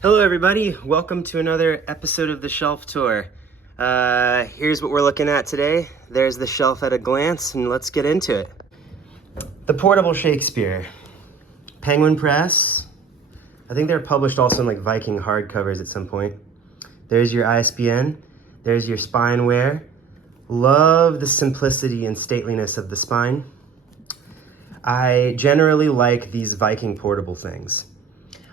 Hello everybody, welcome to another episode of the Shelf Tour. Here's what we're looking at today. There's the shelf at a glance, and let's get into it. The Portable Shakespeare, Penguin Press. I think they're published also in like Viking hardcovers at some point. There's your ISBN, there's your spine wear. Love the simplicity and stateliness of the spine. I generally like these Viking portable things.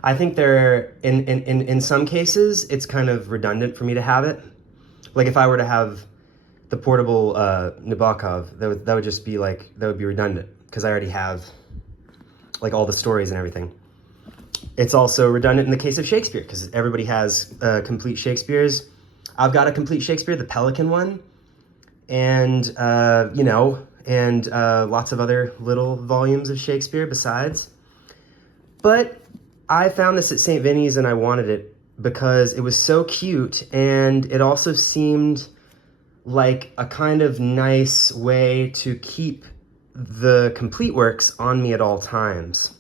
I think they're, in some cases, it's kind of redundant for me to have it. Like if I were to have the portable Nabokov, that would just be like, that would be redundant because I already have like all the stories and everything. It's also redundant in the case of Shakespeare because everybody has complete Shakespeares. I've got a complete Shakespeare, the Pelican one, and lots of other little volumes of Shakespeare besides. But I found this at St. Vinny's and I wanted it because it was so cute, and it also seemed like a kind of nice way to keep the complete works on me at all times.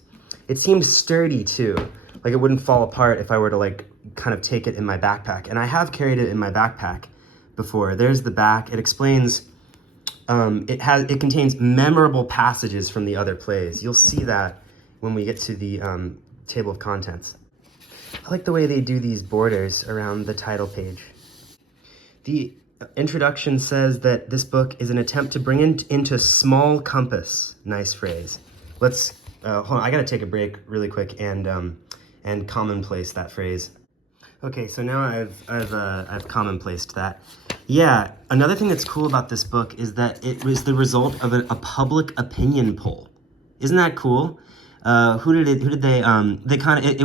It seemed sturdy too, like it wouldn't fall apart if I were to like kind of take it in my backpack. And I have carried it in my backpack before. There's the back. It explains, it contains memorable passages from the other plays. You'll see that when we get to the table of contents. I like the way they do these borders around the title page. The introduction says that this book is an attempt to bring into small compass. Nice phrase. Let's hold on. I gotta take a break really quick and commonplace that phrase. Okay, so now I've commonplaced that. Yeah, another thing that's cool about this book is that it was the result of a public opinion poll. Isn't that cool? It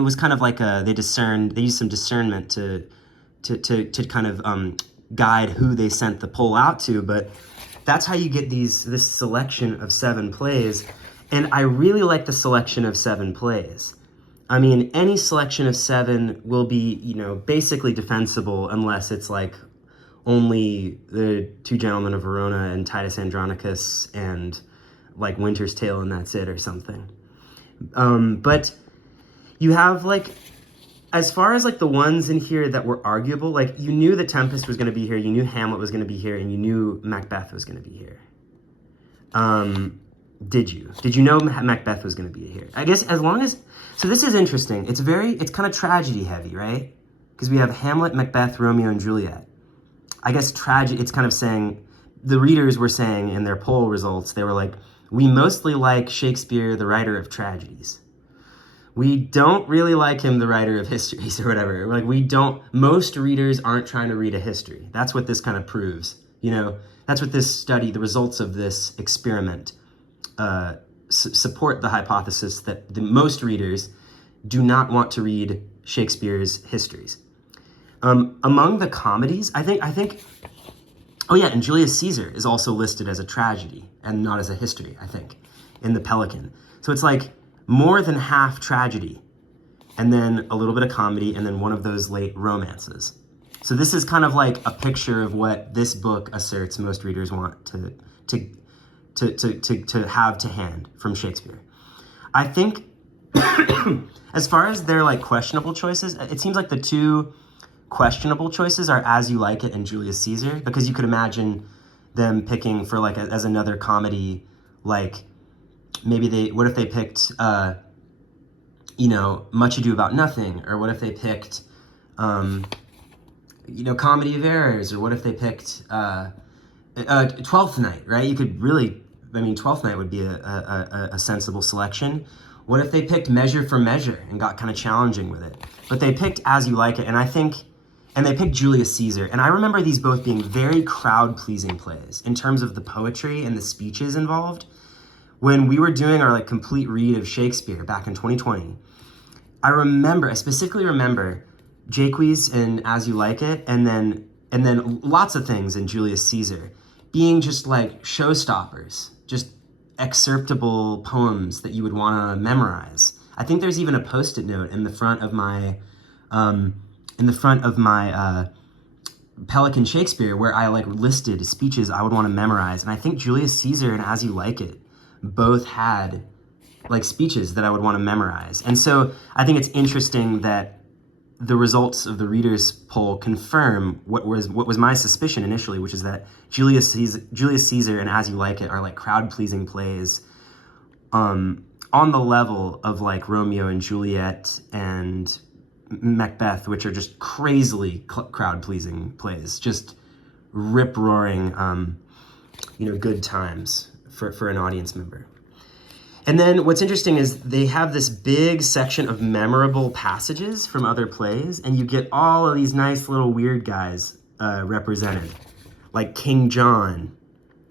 was kind of like they used some discernment to kind of guide who they sent the poll out to, but that's how you get this selection of 7 plays, and I really like the selection of 7 plays. I mean, any selection of 7 will be, basically defensible unless it's like only the Two Gentlemen of Verona and Titus Andronicus and like Winter's Tale and that's it or something. But you have like, as far as like the ones in here that were arguable, like you knew The Tempest was going to be here, you knew Hamlet was going to be here, and you knew Macbeth was going to be here. Did you? Did you know Macbeth was going to be here? I guess as long as, so this is interesting. It's kind of tragedy heavy, right? Because we have Hamlet, Macbeth, Romeo, and Juliet. I guess tragedy, it's kind of saying, the readers were saying in their poll results, they were like, we mostly like Shakespeare, the writer of tragedies. We don't really like him, the writer of histories or whatever. Like most readers aren't trying to read a history. That's what this kind of proves. That's what this study, the results of this experiment, support the hypothesis that the most readers do not want to read Shakespeare's histories. Among the comedies, I think, oh yeah, and Julius Caesar is also listed as a tragedy and not as a history, I think, in the Pelican. So it's like more than half tragedy, and then a little bit of comedy, and then one of those late romances. So this is kind of like a picture of what this book asserts most readers want to have to hand from Shakespeare. I think, as far as their like questionable choices, it seems like the 2 questionable choices are As You Like It and Julius Caesar, because you could imagine them picking for like as another comedy, like maybe what if they picked Much Ado About Nothing, or what if they picked Comedy of Errors, or what if they picked Twelfth Night, right? You could really, Twelfth Night would be a sensible selection. What if they picked Measure for Measure and got kind of challenging with it? But they picked As You Like It, and they picked Julius Caesar. And I remember these both being very crowd-pleasing plays in terms of the poetry and the speeches involved. When we were doing our like complete read of Shakespeare back in 2020, I specifically remember Jaques and As You Like It, and then lots of things in Julius Caesar being just like showstoppers, just excerptable poems that you would want to memorize. I think there's even a post-it note in the front of my Pelican Shakespeare where I like listed speeches I would want to memorize, and I think Julius Caesar and As You Like It both had like speeches that I would want to memorize. And so I think it's interesting that the results of the readers' poll confirm what was my suspicion initially, which is that Julius Caesar and As You Like It are like crowd-pleasing plays, on the level of like Romeo and Juliet and Macbeth, which are just crazily crowd-pleasing plays, just rip-roaring, good times for an audience member. And then what's interesting is they have this big section of memorable passages from other plays, and you get all of these nice little weird guys represented, like King John,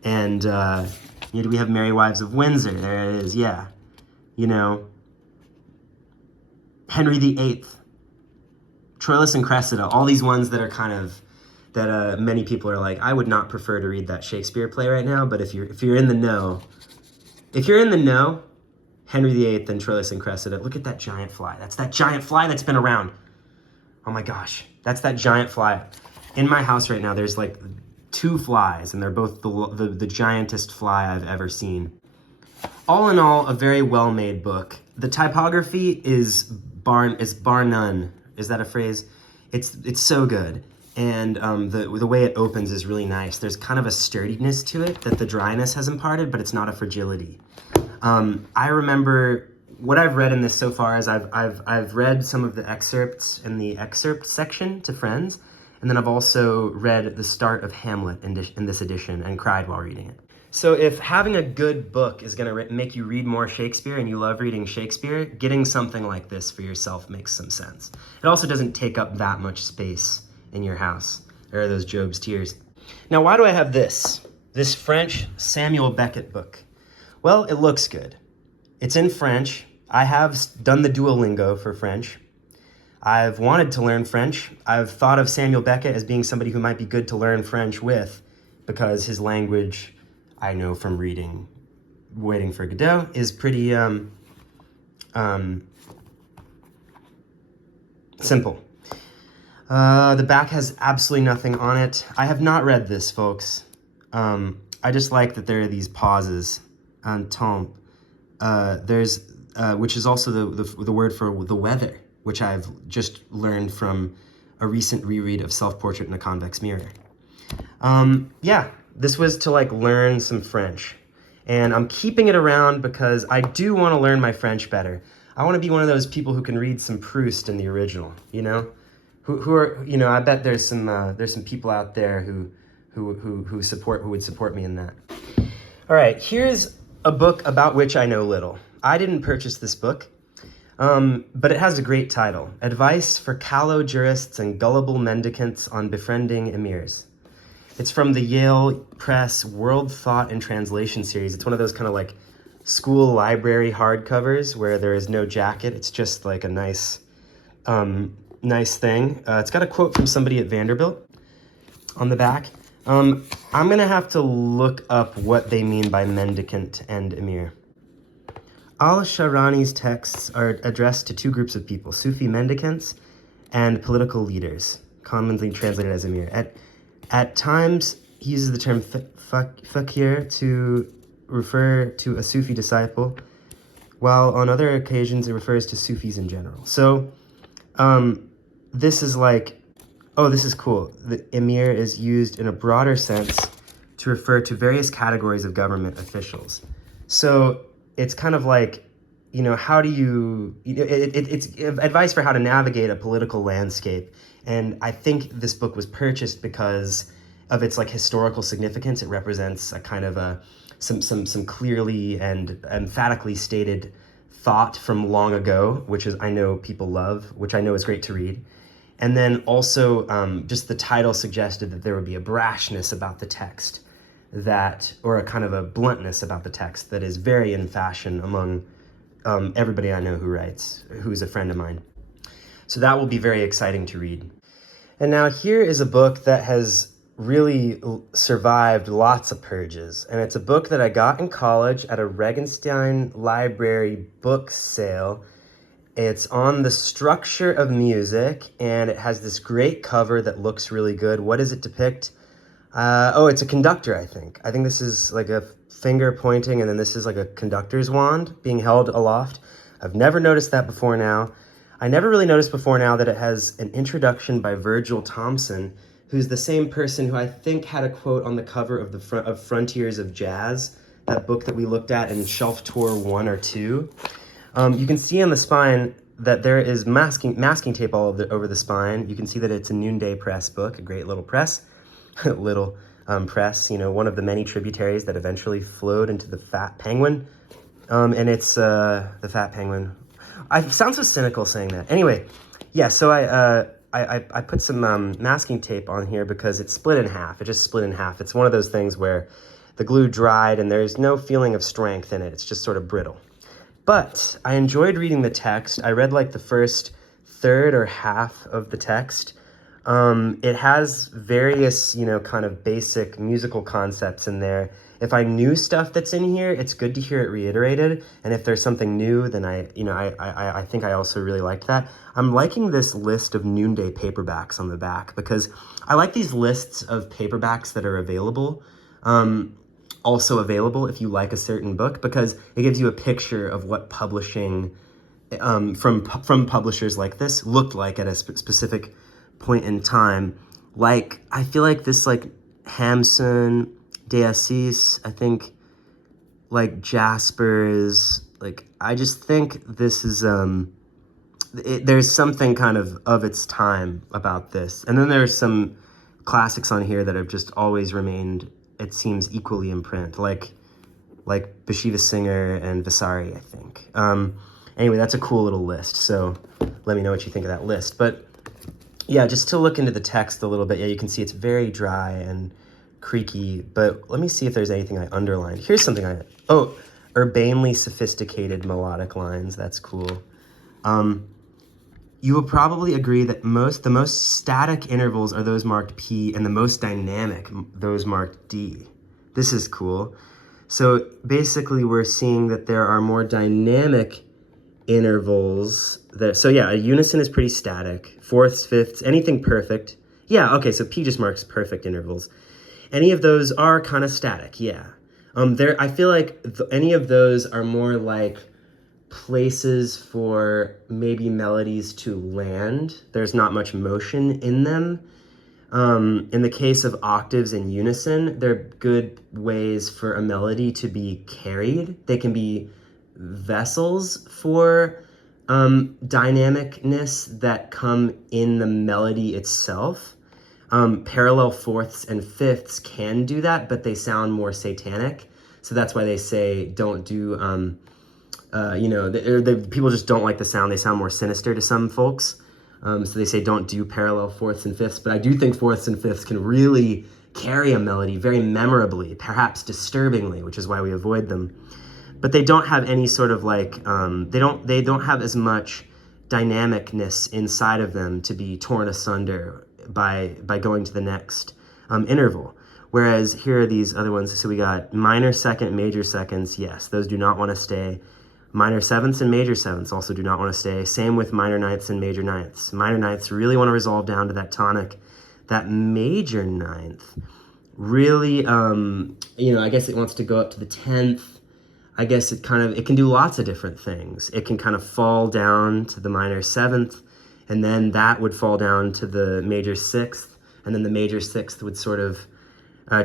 and do we have Merry Wives of Windsor? There it is, yeah. Henry VIII, Troilus and Cressida, all these ones that are kind of, that many people are like, I would not prefer to read that Shakespeare play right now, but if you're in the know, Henry VIII and Troilus and Cressida, look at that giant fly. That's that giant fly that's been around. Oh my gosh, that's that giant fly. In my house right now, there's like 2 flies, and they're both the giantest fly I've ever seen. All in all, a very well-made book. The typography is bar none. Is that a phrase? It's so good. And the way it opens is really nice. There's kind of a sturdiness to it that the dryness has imparted, but it's not a fragility. I remember what I've read in this so far is I've read some of the excerpts in the excerpt section to friends, and then I've also read the start of Hamlet in this edition and cried while reading it. So if having a good book is going to make you read more Shakespeare and you love reading Shakespeare, getting something like this for yourself makes some sense. It also doesn't take up that much space in your house. There are those Job's Tears. Now, why do I have this French Samuel Beckett book? Well, it looks good. It's in French. I have done the Duolingo for French. I've wanted to learn French. I've thought of Samuel Beckett as being somebody who might be good to learn French with, because his language, I know from reading Waiting for Godot, is pretty simple. The back has absolutely nothing on it. I have not read this, folks. I just like that there are these pauses. Atonement. Which is also the word for the weather, which I've just learned from a recent reread of Self-Portrait in a Convex Mirror. This was to learn some French, and I'm keeping it around because I do want to learn my French better. I want to be one of those people who can read some Proust in the original, who are, I bet there's some people out there who would support me in that. All right, here's a book about which I know little. I didn't purchase this book, but it has a great title: Advice for Callow Jurists and Gullible Mendicants on Befriending Emirs. It's from the Yale Press World Thought and Translation series. It's one of those kind of school library hardcovers where there is no jacket. It's just like a nice thing. It's got a quote from somebody at Vanderbilt on the back. I'm gonna have to look up what they mean by mendicant and emir. Al-Sharani's texts are addressed to 2 groups of people: Sufi mendicants and political leaders, commonly translated as emir. At times, he uses the term fakir to refer to a Sufi disciple, while on other occasions it refers to Sufis in general. So, this is this is cool. The emir is used in a broader sense to refer to various categories of government officials. So it's kind of how do you, it's advice for how to navigate a political landscape. And I think this book was purchased because of its historical significance. It represents a kind of some clearly and emphatically stated thought from long ago, which is, I know people love, which I know is great to read. And then also just the title suggested that there would be a brashness about the text or a kind of a bluntness about the text that is very in fashion among everybody I know who writes, who's a friend of mine. So that will be very exciting to read. And now here is a book that has really survived lots of purges. And it's a book that I got in college at a Regenstein Library book sale. It's on the structure of music, and it has this great cover that looks really good. What does it depict? It's a conductor, I think. I think this is a finger pointing, and then this is a conductor's wand being held aloft. I've never noticed that before now. I never really noticed before now that it has an introduction by Virgil Thompson, who's the same person who I think had a quote on the cover of of Frontiers of Jazz, that book that we looked at in Shelf Tour 1 or 2. You can see on the spine that there is masking tape all over the spine. You can see that it's a Noonday Press book, a great little press. little press, one of the many tributaries that eventually flowed into the Fat Penguin. And it's the Fat Penguin. I sound so cynical saying that. Anyway, yeah, so I put some masking tape on here because it's split in half. It just split in half. It's one of those things where the glue dried and there's no feeling of strength in it. It's just sort of brittle. But I enjoyed reading the text. I read like the first third or half of the text. It has various, kind of basic musical concepts in there. If I knew stuff that's in here, it's good to hear it reiterated. And if there's something new, then I think I also really liked that. I'm liking this list of Noonday paperbacks on the back because I like these lists of paperbacks that are available. Also available if you like a certain book, because it gives you a picture of what publishing from publishers like this looked like at a specific point in time. Like, I feel like this, like, Hamsun, De Assis, I think, like, Jaspers, like, I just think this is, there's something kind of its time about this. And then there's some classics on here that have just always remained, it seems, equally in print, like Bashiva Singer and Vasari, I think. Anyway, that's a cool little list, so let me know what you think of that list. But yeah, just to look into the text a little bit, yeah, you can see it's very dry and creaky, but let me see if there's anything I underlined. Here's something urbanely sophisticated melodic lines, that's cool. You will probably agree that the most static intervals are those marked P and the most dynamic, those marked D. This is cool. So basically we're seeing that there are more dynamic intervals so yeah, a unison is pretty static. Fourths, fifths, anything perfect. Yeah, okay, so P just marks perfect intervals. Any of those are kind of static, yeah. I feel like any of those are more like places for maybe melodies to land. There's not much motion in them. In the case of octaves in unison, they're good ways for a melody to be carried. They can be vessels for dynamicness that come in the melody itself. Parallel fourths and fifths can do that, but they sound more satanic. So that's why they say don't do, people just don't like the sound. They sound more sinister to some folks. So they say don't do parallel fourths and fifths. But I do think fourths and fifths can really carry a melody very memorably, perhaps disturbingly, which is why we avoid them. But they don't have any sort of like, they don't have as much dynamicness inside of them to be torn asunder by going to the next interval. Whereas here are these other ones. So we got minor second, major seconds. Yes, those do not want to stay. Minor sevenths and major sevenths also do not want to stay. Same with minor ninths and major ninths. Minor ninths really want to resolve down to that tonic. That major ninth really, I guess it wants to go up to the 10th. I guess it can do lots of different things. It can kind of fall down to the minor seventh, and then that would fall down to the major sixth, and then the major sixth would sort of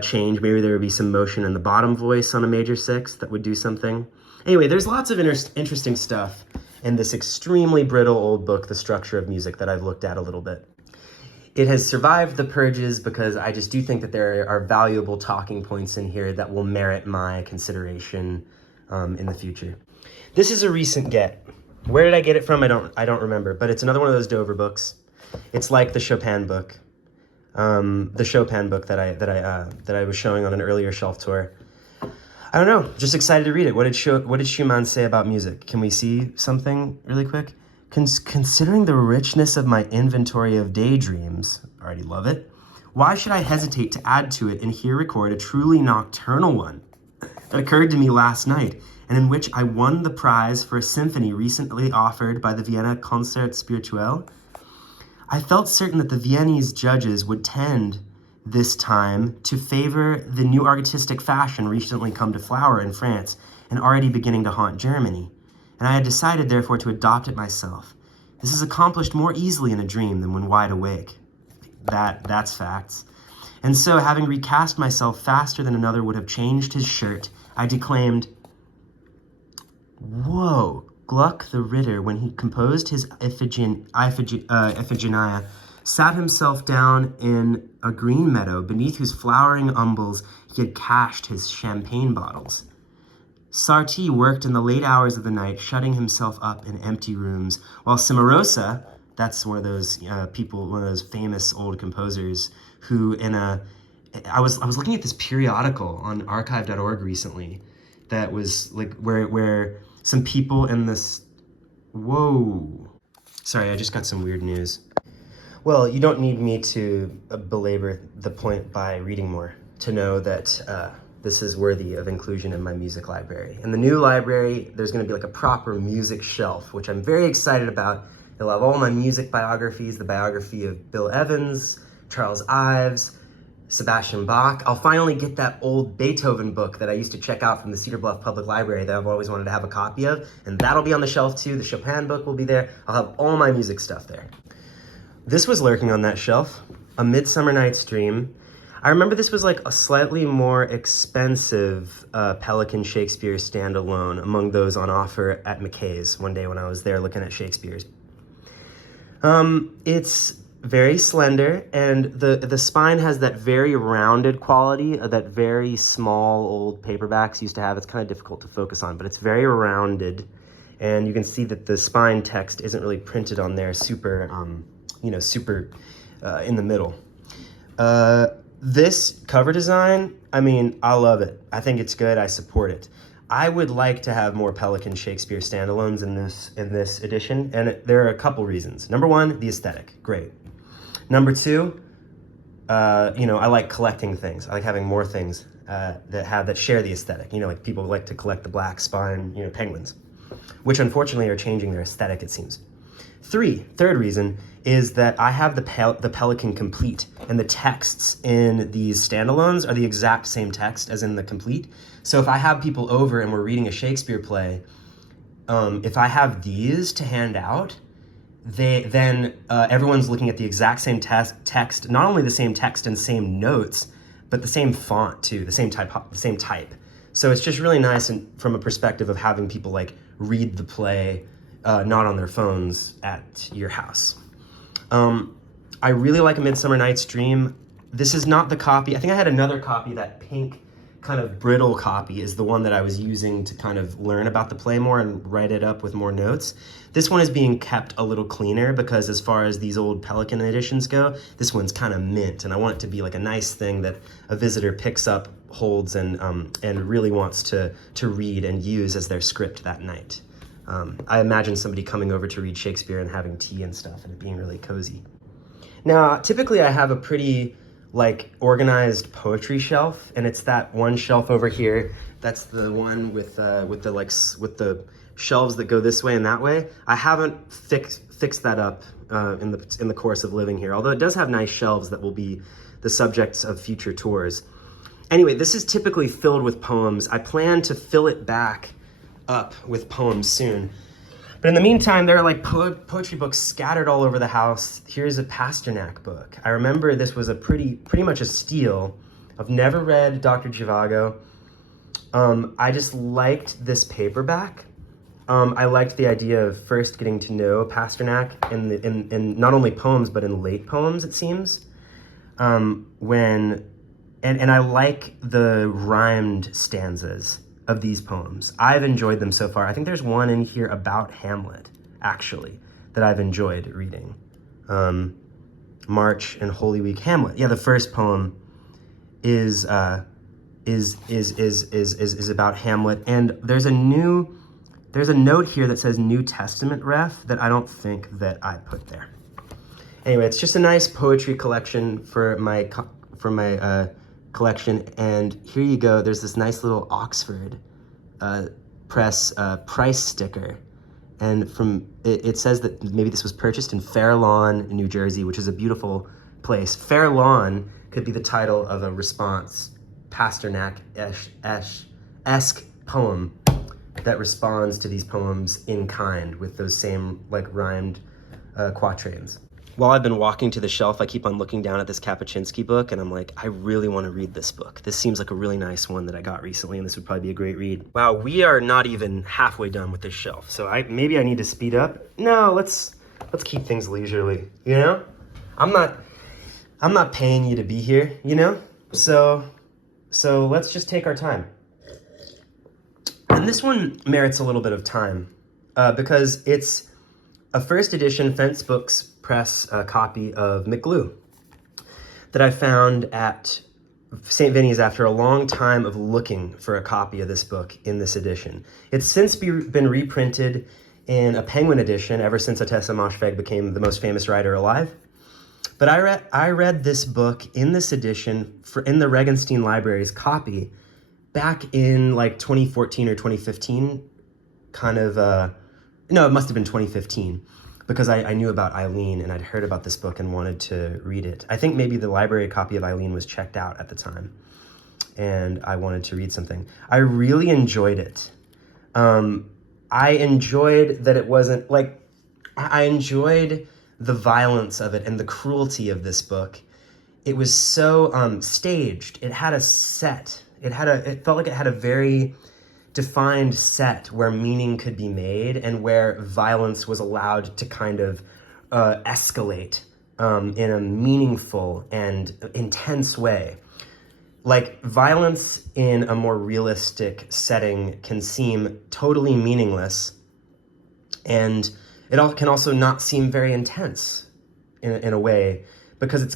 change. Maybe there would be some motion in the bottom voice on a major sixth that would do something. Anyway, there's lots of interesting stuff in this extremely brittle old book, The Structure of Music, that I've looked at a little bit. It has survived the purges because I just do think that there are valuable talking points in here that will merit my consideration in the future. This is a recent get. Where did I get it from? I don't remember, but it's another one of those Dover books. It's like the Chopin book. The Chopin book that I was showing on an earlier shelf tour. I don't know, just excited to read it. What did Schumann say about music? Can we see something really quick? Considering the richness of my inventory of daydreams, already love it, why should I hesitate to add to it and here record a truly nocturnal one that occurred to me last night, and in which I won the prize for a symphony recently offered by the Vienna Concert Spirituel? I felt certain that the Viennese judges would tend this time to favor the new artistic fashion recently come to flower in France and already beginning to haunt Germany, and I had decided therefore to adopt it myself. This is accomplished more easily in a dream than when wide awake. That's facts. And so, having recast myself faster than another would have changed his shirt, I declaimed, "Whoa, Gluck the Ritter, when he composed his Iphigenia, sat himself down in a green meadow, beneath whose flowering umbels he had cached his champagne bottles. Sarti worked in the late hours of the night, shutting himself up in empty rooms, while Cimarosa," that's one of those people, one of those famous old composers, who I was looking at this periodical on archive.org recently that was like where some people in this, whoa, sorry, I just got some weird news. Well, you don't need me to belabor the point by reading more to know that this is worthy of inclusion in my music library. In the new library, there's going to be like a proper music shelf, which I'm very excited about. It'll have all my music biographies, the biography of Bill Evans, Charles Ives, Sebastian Bach. I'll finally get that old Beethoven book that I used to check out from the Cedar Bluff Public Library that I've always wanted to have a copy of, and that'll be on the shelf too. The Chopin book will be there. I'll have all my music stuff there. This was lurking on that shelf, A Midsummer Night's Dream. I remember this was like a slightly more expensive Pelican Shakespeare standalone among those on offer at McKay's one day when I was there looking at Shakespeare's. It's very slender, and the spine has that very rounded quality that very small old paperbacks used to have. It's kind of difficult to focus on, but it's very rounded, and you can see that the spine text isn't really printed on there super in the middle. This cover design, I mean, I love it. I think it's good. I support it. I would like to have more Pelican Shakespeare standalones in this edition, and there are a couple reasons. Number one, the aesthetic, great. Number two, I like collecting things. I like having more things that share the aesthetic. Like people like to collect the black spine, penguins, which unfortunately are changing their aesthetic, it seems. Third reason is that I have the Pelican Complete, and the texts in these standalones are the exact same text as in the Complete. So if I have people over and we're reading a Shakespeare play, if I have these to hand out, then everyone's looking at the exact same text, not only the same text and same notes, but the same font too, the same type. So it's just really nice, and from a perspective of having people like read the play, not on their phones at your house. I really like A Midsummer Night's Dream. This is not the copy. I think I had another copy, that pink kind of brittle copy is the one that I was using to kind of learn about the play more and write it up with more notes. This one is being kept a little cleaner because as far as these old Pelican editions go, this one's kind of mint, and I want it to be like a nice thing that a visitor picks up, holds, and really wants to read and use as their script that night. I imagine somebody coming over to read Shakespeare and having tea and stuff and it being really cozy. Now, typically I have a pretty organized poetry shelf, and it's that one shelf over here. That's the one with the shelves that go this way and that way. I haven't fixed that up in the course of living here, although it does have nice shelves that will be the subjects of future tours. Anyway, this is typically filled with poems. I plan to fill it back up with poems soon. But in the meantime, there are poetry books scattered all over the house. Here's a Pasternak book. I remember this was a pretty much a steal. I've never read Dr. Zhivago. I just liked this paperback. I liked the idea of first getting to know Pasternak in not only poems, but in late poems, it seems. And I like the rhymed stanzas of these poems. I've enjoyed them so far. I think there's one in here about Hamlet, actually, that I've enjoyed reading. March and Holy Week, Hamlet. Yeah, the first poem is about Hamlet, and there's a note here that says New Testament ref that I don't think that I put there. Anyway, it's just a nice poetry collection for my collection, and here you go. There's this nice little Oxford Press price sticker, and it says that maybe this was purchased in Fair Lawn, New Jersey, which is a beautiful place. Fair Lawn could be the title of a response Pasternak-esque poem that responds to these poems in kind with those same rhymed quatrains. While I've been walking to the shelf, I keep on looking down at this Kapuscinski book, and I'm like, I really want to read this book. This seems like a really nice one that I got recently, and this would probably be a great read. Wow, we are not even halfway done with this shelf, so maybe I need to speed up. No, let's keep things leisurely, you know? I'm not paying you to be here, you know? So let's just take our time. And this one merits a little bit of time because it's a first edition Fence Books Press copy of McGlue that I found at St. Vinny's after a long time of looking for a copy of this book in this edition. It's since been reprinted in a Penguin edition ever since Ottessa Moshfegh became the most famous writer alive. But I read this book in this edition in the Regenstein Library's copy back in like 2014 or 2015, no, it must have been 2015, because I knew about Eileen and I'd heard about this book and wanted to read it. I think maybe the library copy of Eileen was checked out at the time, and I wanted to read something. I really enjoyed it. I enjoyed that it wasn't like, I enjoyed the violence of it and the cruelty of this book. It was so staged. It had a set. It felt like it had a very defined set where meaning could be made and where violence was allowed to kind of escalate in a meaningful and intense way. Like, violence in a more realistic setting can seem totally meaningless, and it can also not seem very intense in a way, because it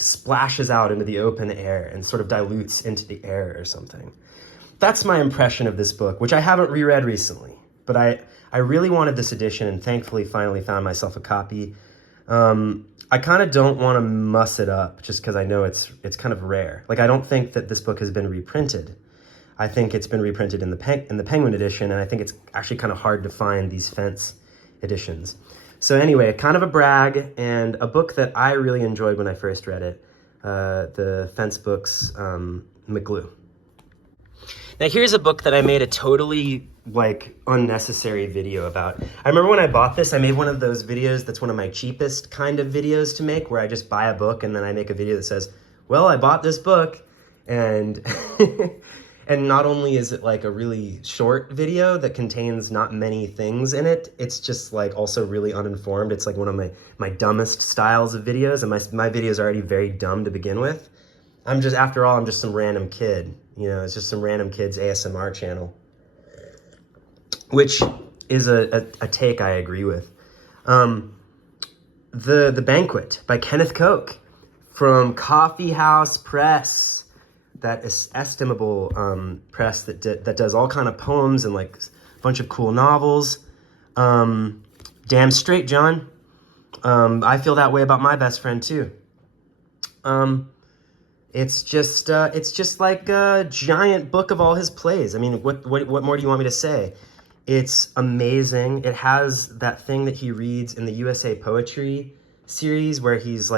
splashes out into the open air and sort of dilutes into the air or something. That's my impression of this book, which I haven't reread recently, but I really wanted this edition and thankfully finally found myself a copy. I kind of don't want to muss it up just because I know it's kind of rare. Like, I don't think that this book has been reprinted. I think it's been reprinted in the Penguin edition, and I think it's actually kind of hard to find these Fence editions. So anyway, kind of a brag, and a book that I really enjoyed when I first read it, the Fence Books McGlue. Now here's a book that I made a totally unnecessary video about. I remember when I bought this, I made one of those videos that's one of my cheapest kind of videos to make, where I just buy a book and then I make a video that says, well, I bought this book, and and not only is it a really short video that contains not many things in it, it's just also really uninformed. It's one of my dumbest styles of videos, and my videos are already very dumb to begin with. After all, I'm just some random kid. You know, it's just some random kid's ASMR channel, which is a take I agree with. The Banquet by Kenneth Koch from Coffee House Press, that estimable press that does all kind of poems and a bunch of cool novels. Damn straight, John. I feel that way about my best friend too. It's just like a giant book of all his plays. I mean, what more do you want me to say? It's amazing. It has that thing that he reads in the USA Poetry series where he's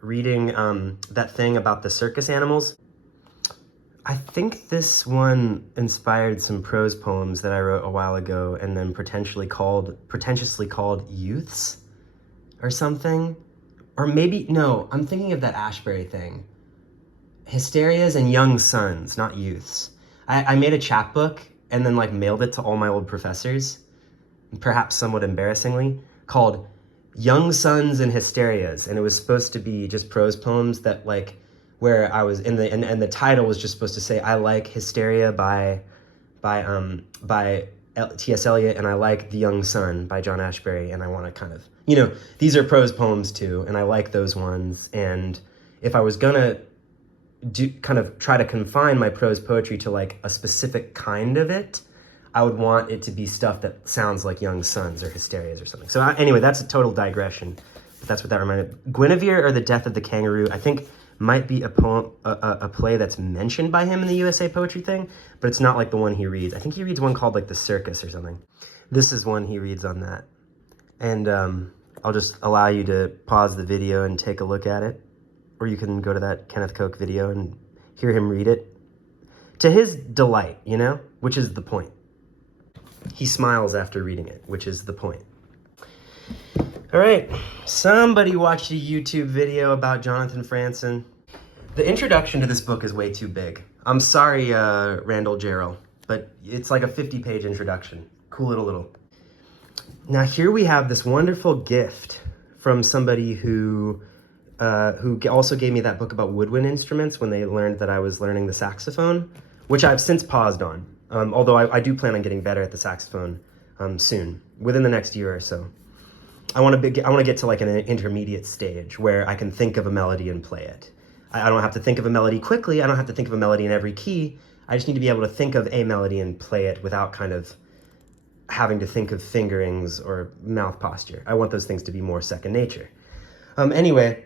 reading that thing about the circus animals. I think this one inspired some prose poems that I wrote a while ago and then pretentiously called Youths or something. Or maybe, no, I'm thinking of that Ashbery thing. Hysterias and Young Sons, not Youths. I made a chapbook and then mailed it to all my old professors, perhaps somewhat embarrassingly, called Young Sons and Hysterias. And it was supposed to be just prose poems that where I was and the title was just supposed to say, I like Hysteria by T.S. Eliot, and I like The Young Son by John Ashbery, and I want to kind of, these are prose poems too, and I like those ones. And if I was gonna try to confine my prose poetry to a specific kind of it, I would want it to be stuff that sounds like Young Sons or Hysterias or something. So anyway, that's a total digression, but that's what that reminded. Guinevere or the Death of the Kangaroo, I think might be a poem, a play that's mentioned by him in the USA Poetry thing, but it's not the one he reads. I think he reads one called The Circus or something. This is one he reads on that. And I'll just allow you to pause the video and take a look at it. Or you can go to that Kenneth Koch video and hear him read it. To his delight, which is the point. He smiles after reading it, which is the point. All right, somebody watched a YouTube video about Jonathan Franzen. The introduction to this book is way too big. I'm sorry, Randall Jarrell, but it's like a 50-page introduction. Cool little. Now here we have this wonderful gift from somebody who also gave me that book about woodwind instruments when they learned that I was learning the saxophone, which I've since paused on. Although I do plan on getting better at the saxophone soon, within the next year or so. I want to get to like an intermediate stage where I can think of a melody and play it. I don't have to think of a melody quickly. I don't have to think of a melody in every key. I just need to be able to think of a melody and play it without kind of having to think of fingerings or mouth posture. I want those things to be more second nature. Anyway,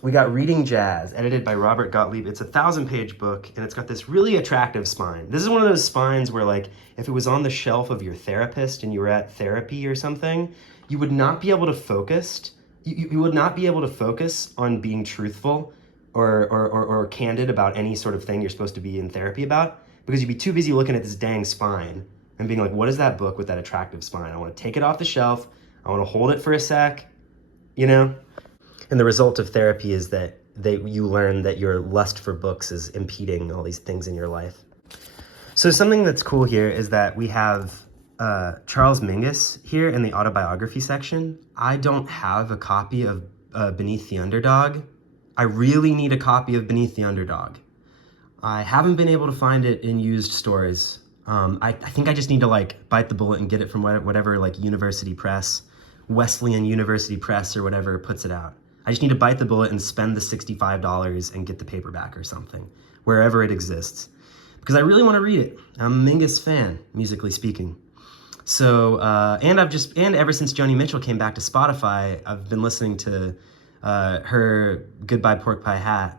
we got Reading Jazz, edited by Robert Gottlieb. It's a 1,000-page book, and it's got this really attractive spine. This is one of those spines where, like, if it was on the shelf of your therapist and you were at therapy or something, you would not be able to focus. You would not be able to focus on being truthful or candid about any sort of thing you're supposed to be in therapy about, because you'd be too busy looking at this dang spine and being like, what is that book with that attractive spine? I want to take it off the shelf. I want to hold it for a sec, you know? And the result of therapy is that you learn that your lust for books is impeding all these things in your life. So something that's cool here is that we have Charles Mingus here in the autobiography section. I don't have a copy of Beneath the Underdog. I really need a copy of Beneath the Underdog. I haven't been able to find it in used stores. I think I just need to like bite the bullet and get it from whatever like university press, Wesleyan University Press or whatever puts it out. I just need to bite the bullet and spend the $65 and get the paperback or something, wherever it exists. Because I really want to read it. I'm a Mingus fan, musically speaking. So, and ever since Joni Mitchell came back to Spotify, I've been listening to her Goodbye Pork Pie Hat,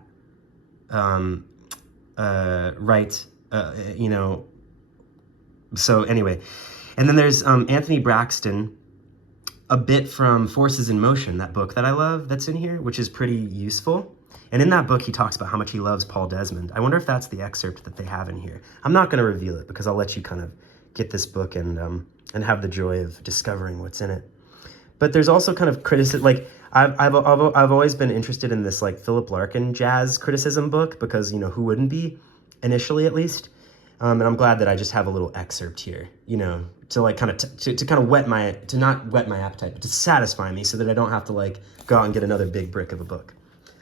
so anyway. And then there's Anthony Braxton, a bit from Forces in Motion, that book that I love that's in here, which is pretty useful. And in that book, he talks about how much he loves Paul Desmond. I wonder if that's the excerpt that they have in here. I'm not going to reveal it because I'll let you kind of get this book and have the joy of discovering what's in it. But there's also kind of criticism, like I've always been interested in this like Philip Larkin jazz criticism book because, you know, who wouldn't be, initially at least. And I'm glad that I just have a little excerpt here, you know, to like kind of to kind of not whet my appetite, but to satisfy me so that I don't have to like go out and get another big brick of a book.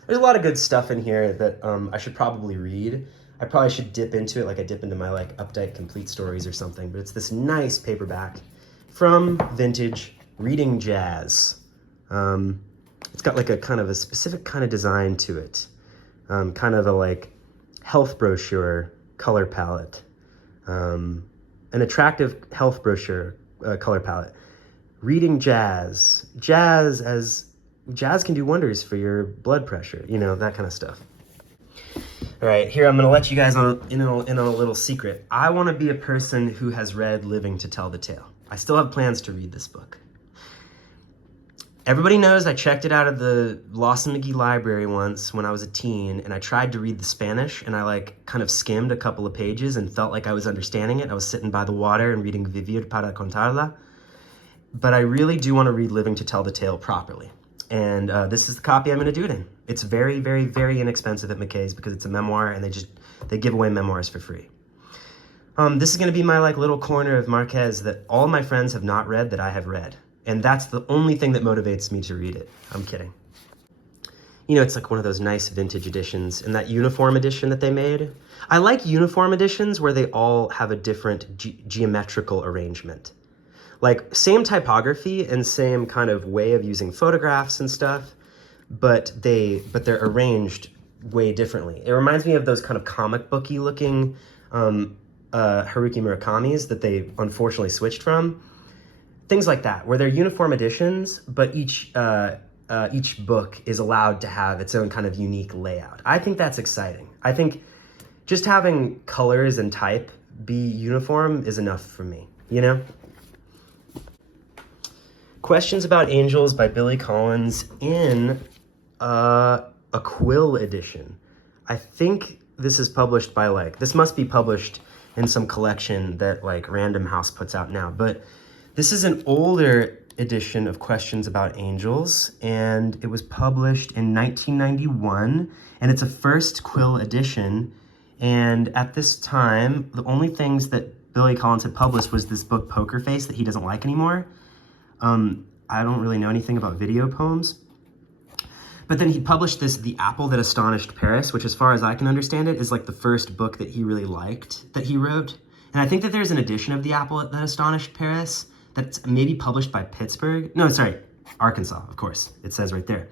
There's a lot of good stuff in here that I should probably read. I probably should dip into it like I dip into my like Updike Complete Stories or something, but it's this nice paperback from Vintage Reading Jazz. It's got like a kind of a specific kind of design to it, kind of a like health brochure color palette. An attractive health brochure color palette. Reading Jazz. Jazz can do wonders for your blood pressure, you know, that kind of stuff. All right, here I'm going to let you guys in on a little secret. I want to be a person who has read Living to Tell the Tale. I still have plans to read this book. Everybody knows I checked it out of the Lawson McGee Library once when I was a teen, and I tried to read the Spanish, and I like kind of skimmed a couple of pages and felt like I was understanding it. I was sitting by the water and reading Vivir para contarla. But I really do want to read Living to Tell the Tale properly. And this is the copy I'm going to do it in. It's very, very, very inexpensive at McKay's because it's a memoir, and they give away memoirs for free. This is going to be my like little corner of Marquez that all my friends have not read that I have read. And that's the only thing that motivates me to read it. I'm kidding. You know, it's like one of those nice vintage editions, and that uniform edition that they made. I like uniform editions where they all have a different geometrical arrangement. Like, same typography and same kind of way of using photographs and stuff, but they're arranged way differently. It reminds me of those kind of comic booky looking Haruki Murakami's that they unfortunately switched from. Things like that, where they're uniform editions, but each book is allowed to have its own kind of unique layout. I think that's exciting. I think just having colors and type be uniform is enough for me, you know? Questions About Angels by Billy Collins in a quill edition. I think this is published by this must be published in some collection that like Random House puts out now, but this is an older edition of Questions About Angels, and it was published in 1991, and it's a first quill edition. And at this time, the only things that Billy Collins had published was this book, Poker Face, that he doesn't like anymore. I don't really know anything about video poems. But then he published this, The Apple That Astonished Paris, which as far as I can understand it, is like the first book that he really liked that he wrote. And I think that there's an edition of The Apple That Astonished Paris that's maybe published by Pittsburgh. No, sorry, Arkansas, of course. It says right there.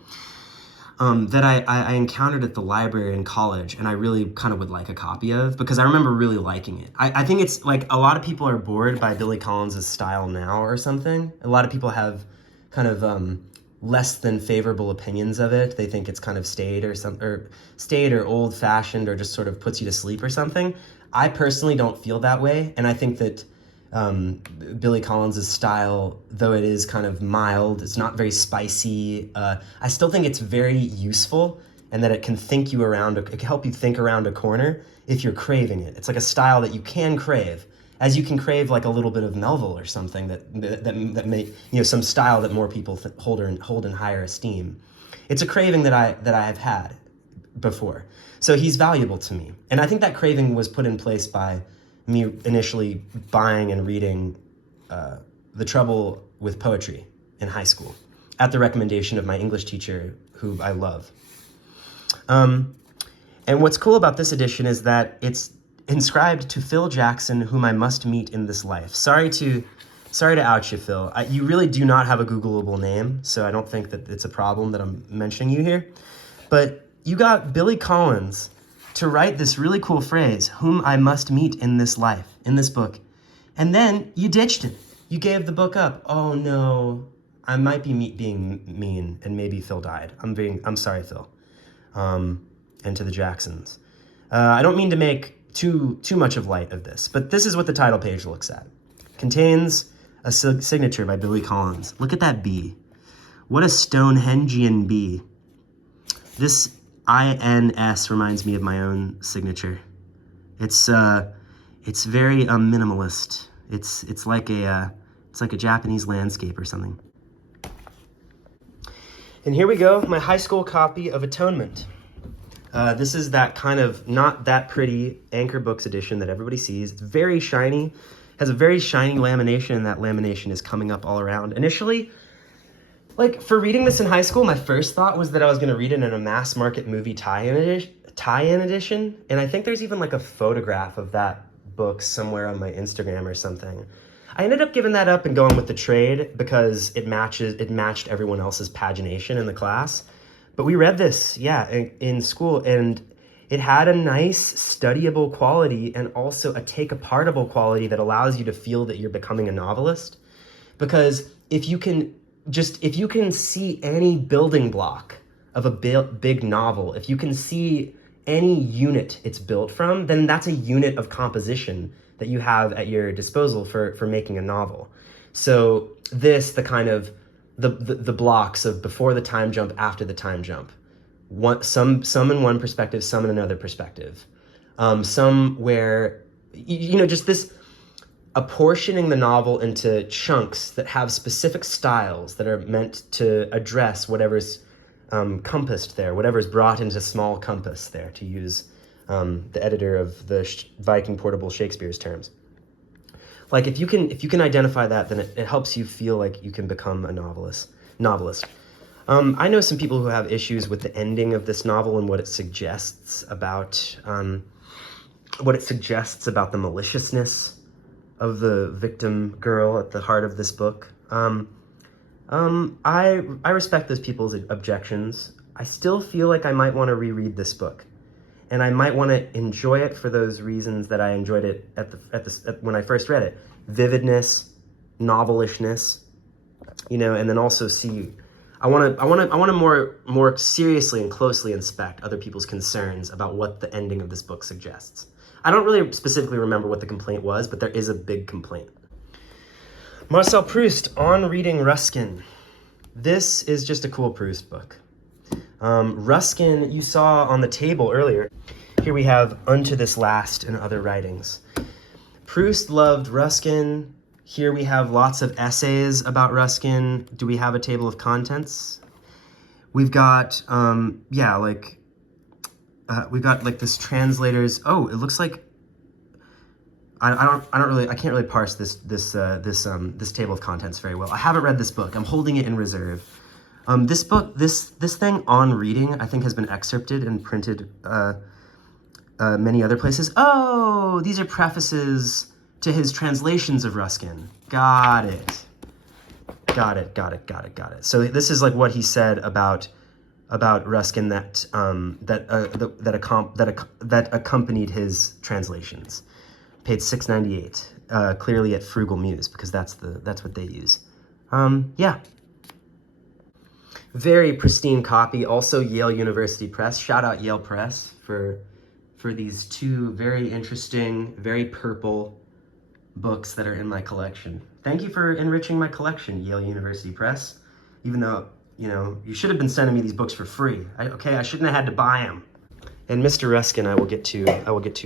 That I encountered at the library in college, and I really kind of would like a copy of, because I remember really liking it. I think it's like a lot of people are bored by Billy Collins' style now or something. A lot of people have kind of less than favorable opinions of it. They think it's kind of staid or old-fashioned, or just sort of puts you to sleep or something. I personally don't feel that way, and I think that Billy Collins' style, though it is kind of mild, it's not very spicy, I still think it's very useful, and that it can it can help you think around a corner if you're craving it. It's like a style that you can crave, as you can crave like a little bit of Melville or something that may, some style that more people hold in higher esteem. It's a craving that I have had before. So he's valuable to me. And I think that craving was put in place by me initially buying and reading The Trouble with Poetry in high school, at the recommendation of my English teacher, who I love. And what's cool about this edition is that it's inscribed to Phil Jackson, whom I must meet in this life. Sorry to out you, Phil. You really do not have a Googleable name, so I don't think that it's a problem that I'm mentioning you here. But you got Billy Collins to write this really cool phrase, whom I must meet in this life, in this book. And then you ditched it. You gave the book up. Oh no, I might be being mean, and maybe Phil died. I'm sorry, Phil. And to the Jacksons. I don't mean to make too much of light of this, but this is what the title page looks at. Contains a signature by Billy Collins. Look at that B. What a Stonehengean B. This INS reminds me of my own signature. It's very minimalist. It's like a Japanese landscape or something. And here we go, my high school copy of Atonement. This is that kind of not that pretty Anchor Books edition that everybody sees. It's very shiny, has a very shiny lamination, and that lamination is coming up all around. Initially, like, for reading this in high school, my first thought was that I was going to read it in a mass market movie tie-in edition, and I think there's even like a photograph of that book somewhere on my Instagram or something. I ended up giving that up and going with the trade because it matched everyone else's pagination in the class. But we read this, in school, and it had a nice studyable quality and also a take-apartable quality that allows you to feel that you're becoming a novelist. Because if you can see any building block of a big novel, if you can see any unit it's built from, then that's a unit of composition that you have at your disposal for making a novel. So the kind of the blocks of before the time jump, after the time jump, some in one perspective, some in another perspective, some where just this apportioning the novel into chunks that have specific styles that are meant to address whatever's compassed there, whatever's brought into small compass there, to use the editor of the Viking Portable Shakespeare's terms. Like, if you can identify that, then it helps you feel like you can become a novelist. I know some people who have issues with the ending of this novel and what it suggests about the maliciousness of the victim girl at the heart of this book. I respect those people's objections. I still feel like I might want to reread this book, and I might want to enjoy it for those reasons that I enjoyed it when I first read it: vividness, novelishness, and then also see. I want to more seriously and closely inspect other people's concerns about what the ending of this book suggests. I don't really specifically remember what the complaint was, but there is a big complaint. Marcel Proust, On Reading Ruskin. This is just a cool Proust book. Ruskin, you saw on the table earlier. Here we have Unto This Last and Other Writings. Proust loved Ruskin. Here we have lots of essays about Ruskin. Do we have a table of contents? We've got, we've got like this translator's, oh, it looks like, I can't really parse this table of contents very well. I haven't read this book. I'm holding it in reserve. This book, this thing on reading, I think has been excerpted and printed many other places. Oh, these are prefaces to his translations of Ruskin. Got it. So this is like what he said about Ruskin that accompanied his translations. Page 698. Clearly at Frugal Muse, because that's what they use. Yeah. Very pristine copy. Also Yale University Press. Shout out Yale Press for these two very interesting, very purple books that are in my collection. Thank you for enriching my collection, Yale University Press. Even though, you should have been sending me these books for free. I shouldn't have had to buy them. And Mr. Ruskin, I will get to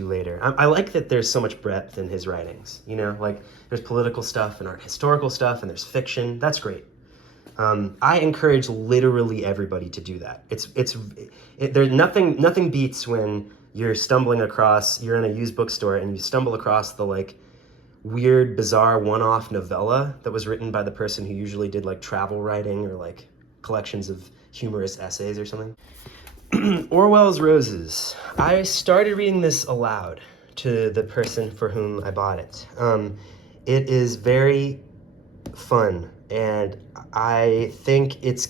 later. I like that there's so much breadth in his writings. Like there's political stuff and art historical stuff, and there's fiction. That's great. I encourage literally everybody to do that. There's nothing beats when you're in a used bookstore and you stumble across the like weird, bizarre one-off novella that was written by the person who usually did like travel writing or like collections of humorous essays or something. Orwell's Roses. I started reading this aloud to the person for whom I bought it. It is very fun, and I think it's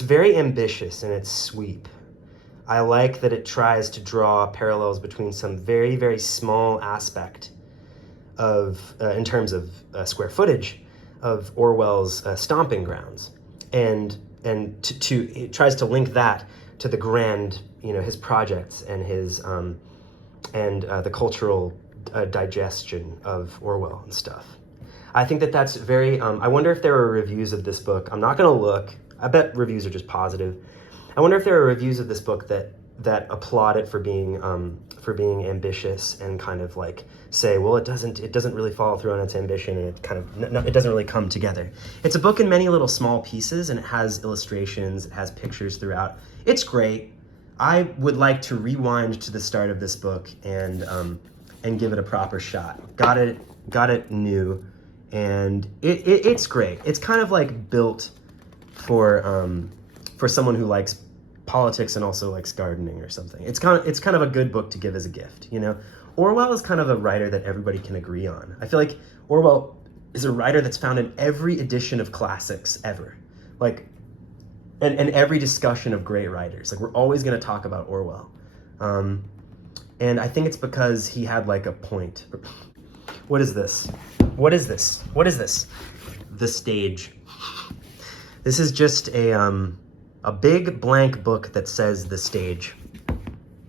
very ambitious in its sweep. I like that it tries to draw parallels between some very, very small aspect of, in terms of square footage, of Orwell's stomping grounds, and it tries to link that to the grand, his projects and his the cultural digestion of Orwell and stuff. I think that's very. I wonder if there are reviews of this book. I'm not going to look. I bet reviews are just positive. I wonder if there are reviews of this book that applaud it for being ambitious and kind of like say, well, it doesn't really follow through on its ambition, and it doesn't really come together. It's a book in many little small pieces, and it has illustrations, it has pictures throughout. It's great. I would like to rewind to the start of this book and give it a proper shot. Got it new, and it's great. It's kind of like built for someone who likes politics and also likes gardening or something. It's kind of a good book to give as a gift, Orwell is kind of a writer that everybody can agree on. I feel like Orwell is a writer that's found in every edition of classics ever. Like, and every discussion of great writers. Like, we're always going to talk about Orwell. And I think it's because he had like a point. What is this? The Stage. This is just a big blank book that says The Stage.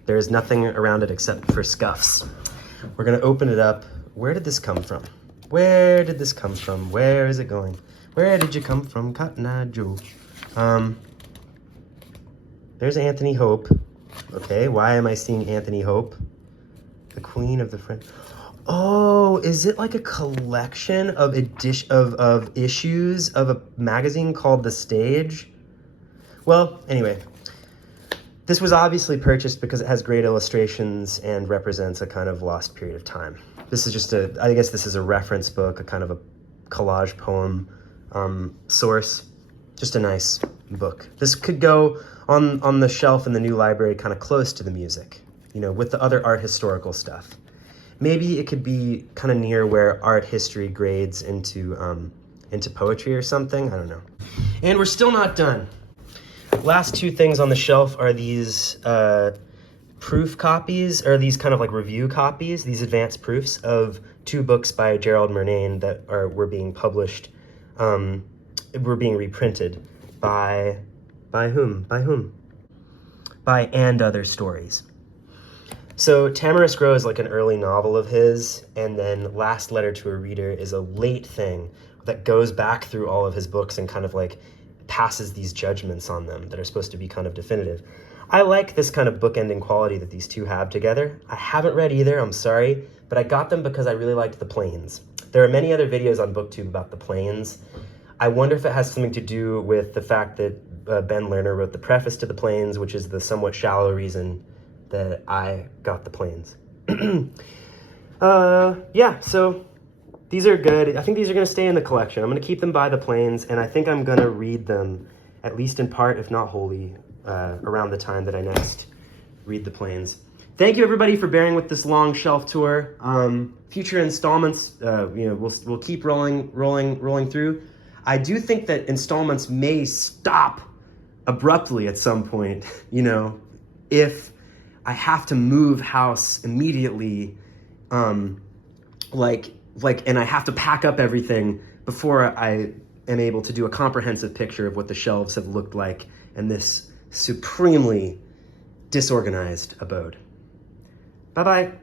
There's nothing around it except for scuffs. We're gonna open it up. Where did this come from? Where is it going? Where did you come from, Cotton Eye Joe? There's Anthony Hope. Okay, why am I seeing Anthony Hope? The Queen of the French. Oh, is it like a collection of issues of a magazine called The Stage? Well, anyway, this was obviously purchased because it has great illustrations and represents a kind of lost period of time. This is just I guess this is a reference book, a kind of a collage poem source. Just a nice book. This could go on the shelf in the new library kind of close to the music, with the other art historical stuff. Maybe it could be kind of near where art history grades into poetry or something. I don't know. And we're still not done. Last two things on the shelf are these proof copies, or these kind of like review copies, these advanced proofs of two books by Gerald Murnane that were being published, were being reprinted by whom? By And Other Stories. So Tamarisk Row is like an early novel of his, and then Last Letter to a Reader is a late thing that goes back through all of his books and kind of like passes these judgments on them that are supposed to be kind of definitive. I like this kind of bookending quality that these two have together. I haven't read either, I'm sorry, but I got them because I really liked The Plains. There are many other videos on BookTube about the planes. I wonder if it has something to do with the fact that Ben Lerner wrote the preface to the planes, which is the somewhat shallow reason that I got the planes. Yeah, so these are good. I think these are going to stay in the collection. I'm going to keep them by the planes, and I think I'm going to read them, at least in part, if not wholly, around the time that I next read the planes. Thank you, everybody, for bearing with this long shelf tour. Future installments, we'll keep rolling through. I do think that installments may stop abruptly at some point, if I have to move house immediately, and I have to pack up everything before I am able to do a comprehensive picture of what the shelves have looked like in this supremely disorganized abode. Bye-bye.